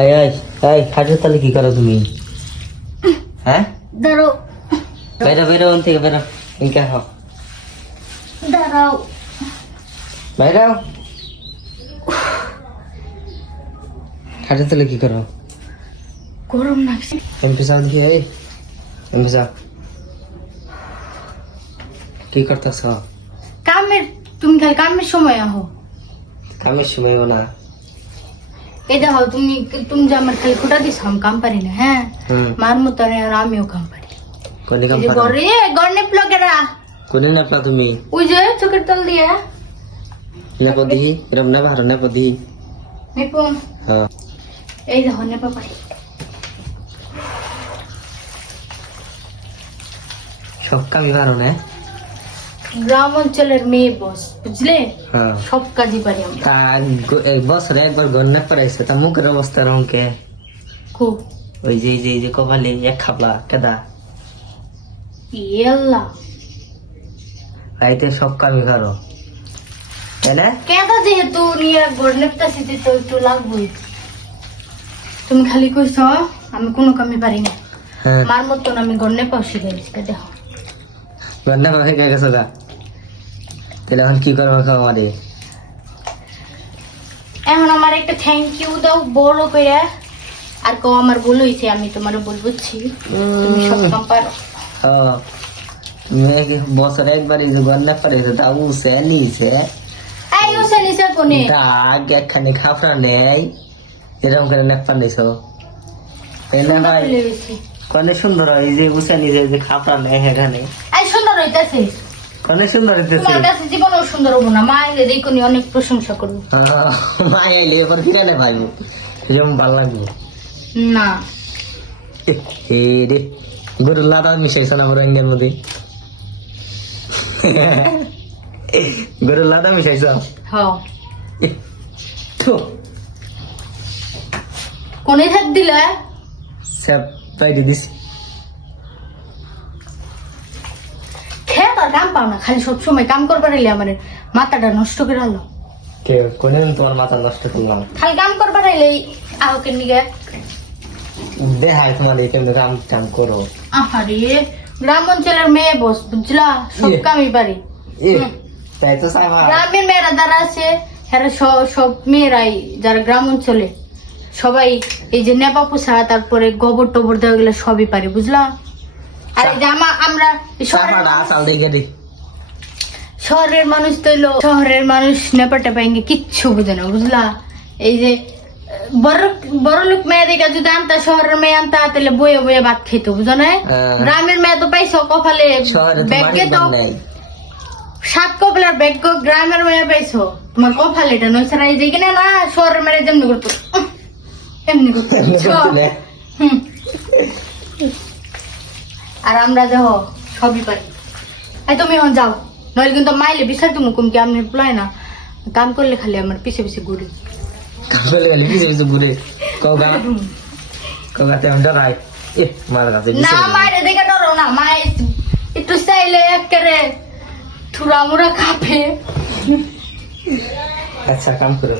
এই এই এই খাটের তালে কি করো তুমি? হ্যাঁ? দাঁড়াও। বেরো বেরো ওন থেকে বেরো। ইনকা হও দাঁড়াও। বেরো। খাটের তালে কি করো? গরম লাগছে। এমপি সাহেব দেখি এই এমপি সাহেব কি করতেছ? কামের তুমি খালি কামের সময় আহো। কামের সময় না। এই দেখো তুমি তুমি যে আমার খালি খোটা দিস আমি কাম পারি না হ্যাঁ মার মতো আর আমিও কাম পারি কোনে কাম প্লগেরা কোনে নাপলা তুমি ওই যে চোখের তল দিয়ে নেপো দিহি এরম না ভালো নেপো দিহি নিপুণ হ্যাঁ এই দেখো নেপা পারি সব কামই ভালো না গ্রাম অঞ্চলের মেয়ে বস বুঝলে? হ্যাঁ। সব কাজই পারি আমি তা বছরে একবার গন্না পড়াইছে তা মুখের অবস্থা রঙকে খুব। ওই যে যে যে কপালে এক খাপলা কেদা? ইয়েল্লা আইতে সব তাই না কেদা যেহেতু নিয়ে গড়নেপটা সিটি তো একটু লাগবেই। তুমি খালি কইছ আমি কোনো কামি পারি না। হ্যাঁ। মার মতন আমি গড়নে পাও শিখে গেছি দেখো। গন্না পাখি কে গেছো গা? তাহলে এখন কি করব আমারে? এখন আমার একটা থ্যাংক ইউ দাও বড় করে আর কেউ আমার ভুল হয়েছে আমি তোমার বল বুঝছি। তুমি সব কাম পারো। মেয়েকে বছরে একবার এই যে গন্না পড়াইছে তা উসে নিছে। এই ওসে নিচে কোনে? দাগ একখানি খাফরা নেই। এরকম করে নেপাল নিছো এই না ভাই কনে সুন্দর হয় এই যে উসে নিছে যে খাফরা নেই এখানে। এই সুন্দর হইতাছে। কনে সুন্দর হইতেছে। তোমার কাছে সুন্দর হব না। মা এলে দেখুনি অনেক প্রশংসা করব। মা আইলে এবার ফিরে না ভাই। যেমন ভালো লাগবে না। এ, রে গরুর লাদা মিশাইছে না আমার রঙের মধ্যে? গরুর লাদা মিশাইছ? হ। এ, থু, কোনে থাক দিলে? স্যাপ বাইরে দিছি খেয়ে তো আর কাম পাও না খালি সব সময় কাম করবার এলে আমার মাথাটা নষ্ট করে আলো। কে? কোনে তোমার মাথা নষ্ট করলাম? খালি কাম করবার এলে আহকে নিগে দেখাই তোমার এই কেমন কাম টাম করো। আহারে গ্রাম অঞ্চলের মেয়ে বস বুঝলা? সব ইয়ে। কামই পারি এ তাই তো সাইমা গ্রামের মেয়েরা যারা আছে এরা সব সব মেয়েরাই যারা গ্রাম অঞ্চলে। সবাই এই যে নেপা পোষা তারপরে গোবর টোবর দেওয়া গেলে সবই পারে বুঝলা? আর এই যে আমরা শহরের মানুষ। তো এলো শহরের মানুষ নেপা টেপা ইঙ্গে কিচ্ছু বুঝে না বুঝলা? এই যে বড় বড় লোক মেয়ে দেখে যদি আনতা শহরের মেয়ে আনতা তাহলে বয়ে বয়ে ভাত খেত বুঝো না? হ্যাঁ। গ্রামের মেয়ে তো পাইছো কপালে ব্যাগে তো সাত কপালের ব্যাগ গ্রামের মেয়ে পাইছো তোমার কপাল এটা নয় সারা এই যে কিনা না শহরের মেয়ে যেমনি করতো এমনি করতো? হুম। আর আমরা যাও সবই পারি। এই তুমি এখন যাও নইলে কিন্তু মাইলে বিচার তুমি কম কি আমি প্লয় না? কাম করলে খালি আমার পিছে পিছে ঘুরি। বলে গেলি পিছে পিছে ঘুরে। কগা কগা তেমন ডরাই এ মার কাছে না মায়ের দেখে ডরো না মায়ের একটু চাইলে একেবারে থুরা মুরা কাঁপে আচ্ছা কাম করো